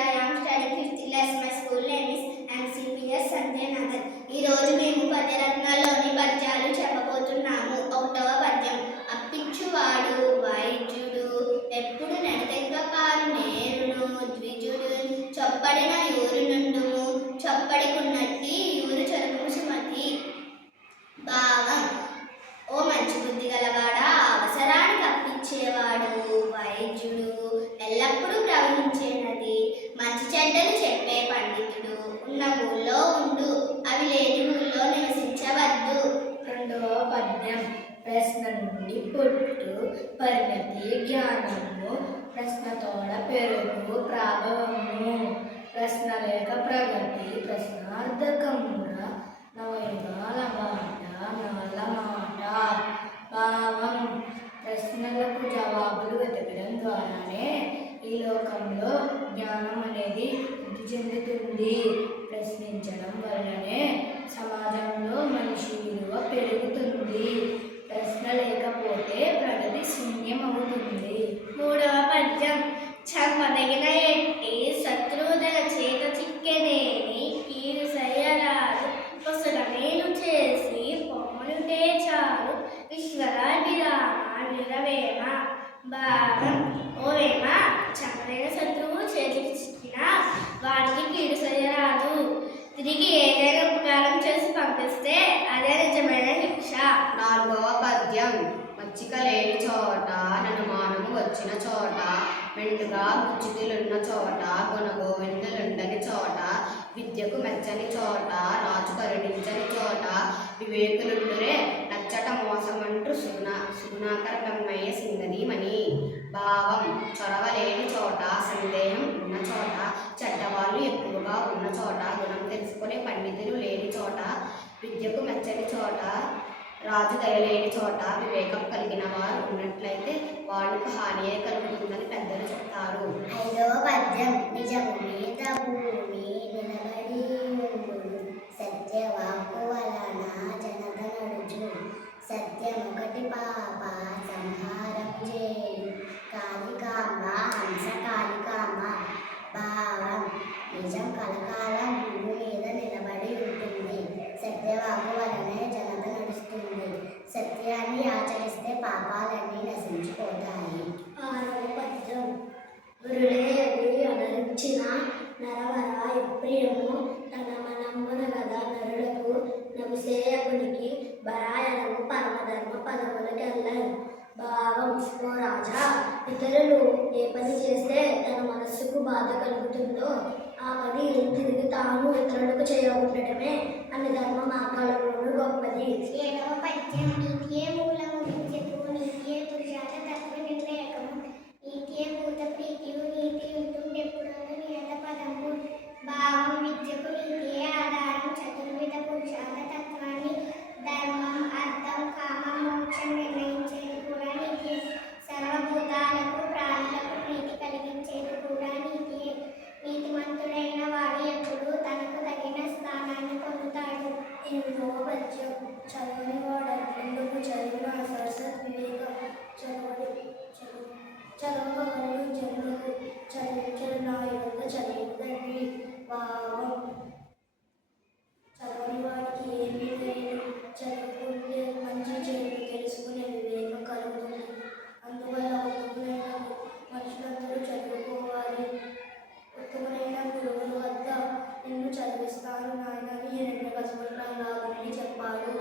I am studying 5th class. My school name is MCPS Sanjay Nagar. ఈ రోజు మేము పద్యరత్నాల్లోని పద్యాలు చెప్పబోతున్నాము. 1వ పద్యం. అప్పించువాడు వైద్యుడు ఎప్పుడు నడతెక్క కారు నేరును ద్విజుడు చొప్పడిన యూరు నుండుము చొప్పడికున్నట్టి యూరు చెరుకు సుమతి. భావం. ఓ మంచి బుద్ధి గలవాడా, అవసరానికి అప్పించేవాడు వైద్యుడు, ఎల్లప్పుడూ ప్రవహించే నది, మంచి చెడ్డలు చెప్పే పండితుడు, ఉన్న ఊళ్ళో ఉండు, అవి లేని ఊళ్ళో నివసించవద్దు. 2వ పద్యం. ప్రశ్న నుండి పుట్టు పరిణతి జ్ఞానము ప్రశ్నతోడ పెరుగు ప్రాభవము. ప్రశ్న లేక ప్రగతి ప్రశ్నార్థకమున నవయుగాల మాట నాల మాట. భావం. ప్రశ్నలకు జవాబులు వెతకడం ద్వారానే ఈ లోకంలో జ్ఞానం అనేది వృద్ధి చెందుతుంది. ప్రశ్నించడం వల్లనే సమాజంలో మనిషి విలువ పెరుగుతుంది. ప్రశ్న లేకపోతే ప్రగతి శూన్యమవుతుంది. 3వ పద్యం. చంపదగిన ఎట్టి శత్రువుదల చేత చిక్కెనేని కీడు సయ్యరాదు, పొసల మేలు చేసి పొమ్మనుటే చాలు, విశ్వరాభిరామ నిరవేమ. భావం. ఓ వేమ, చంపదగిన శత్రువు చేతికి చిక్కినా వాడికి కీడు సయ్యరాదు, తిరిగి ఏదైనా ఉపకారం చేసి పంపిస్తే అదే నిజమైన శిక్ష. 4వ పద్యం. మచ్చిక లేని చోట ననుమానము వచ్చిన చోట, మెండుగా గుచ్చితులున్న చోట గుణగోవిందులుండని చోట, విద్యకు మెచ్చని చోట రాజు కరుణించని చోట, వివేకులుండురే నచ్చట మోసమంటూ సుగుణాకర బ్రహ్మయ్య సింగనీమణి. భావం. చొరవ లేని చోట, సందేహం ఉన్న చోట, చెడ్డవాళ్ళు ఎక్కువగా ఉన్న చోట, గుణం తెలుసుకునే పండితులు లేని చోట, విద్యకు మెచ్చని చోట, రాజు దయలేని చోట, వివేకం కలిగిన వారు ఉన్నట్లయితే వాళ్ళకు హానియే కలుగుతుందని పెద్దలు చెప్తారు. 5వ పద్యం. నిజము మీద భూమి నిలబడి ఉండును, సత్యవాక్కు వలన జనత నడుచు, సత్యమొకటి పాప సంహారం చేయు, కాళికాంబ హంస కాళికాంబ. భావం. నిజం కలకాలం భూమి మీద నిలబడి ఉంటుంది, సత్యవాక్కు వలనే జనత నడుస్తుంది, సత్యాన్ని ఆచరిస్తే పాపాలన్నీ నశించిపోతాయి. 6వ పద్యం. గురులేవి అనరించిన నరవర ఎప్రియము, తన మనమ్మున గదా నరులకు నగుసేయకునికి, బరాయనము పరమధర్మ పదములకెళ్ళను. భావం. ఓ రాజా, ఇతరులు ఏ పని చేస్తే తన మనస్సుకు బాధ కలుగుతుందో ఆ పని తిరిగి తాను ఇతరులకు చేయకుండటమే అన్ని ధర్మ మార్గాలలోనూ గొప్పది. 7వ పద్యం. నీతియే మూలము విద్యకు, నీతియే పురుషార్థ తత్వ నిర్ణయకము, నీతియే భూత ప్రీతియు, నీతి ఉంటుండెప్పుడూ నిరత పదము. భావం. విద్యకు నీతియే ఆధారం, చతుర్విధ పురుషార్థ తత్వాన్ని ధర్మం అర్థం కామం మోక్షం నిర్ణయించేది కూడా నీతియే, సర్వభూతాలకు ప్రాణులకు ప్రీతి కలిగించేది కూడా నీతియే, నీతిమంతుడైన వాడు ఎప్పుడూ తనకు తగిన స్థానాన్ని పొందుతాడు. 8వ పద్యం. చదవని వాడెందుకు చదివిన సరస్వత్ వివేకం, చదవగలడు జనులకు చదివించడు నా యొక్క చదివిందండి. భావం. చదవని వాడికి ఏమీ లేదు, చదువుకుంటే మంచి చెడు తెలుసుకునే వివేకం కలుగుతుంది. అందువల్ల ఉత్తములైన మనుషులందరూ చదువుకోవాలి. ఉత్తములైన గురువుల వద్ద నిన్ను చదివిస్తాను నాయనని హిరణ్యకశిపుడు ప్రహ్లాదునికి చెప్పాడు.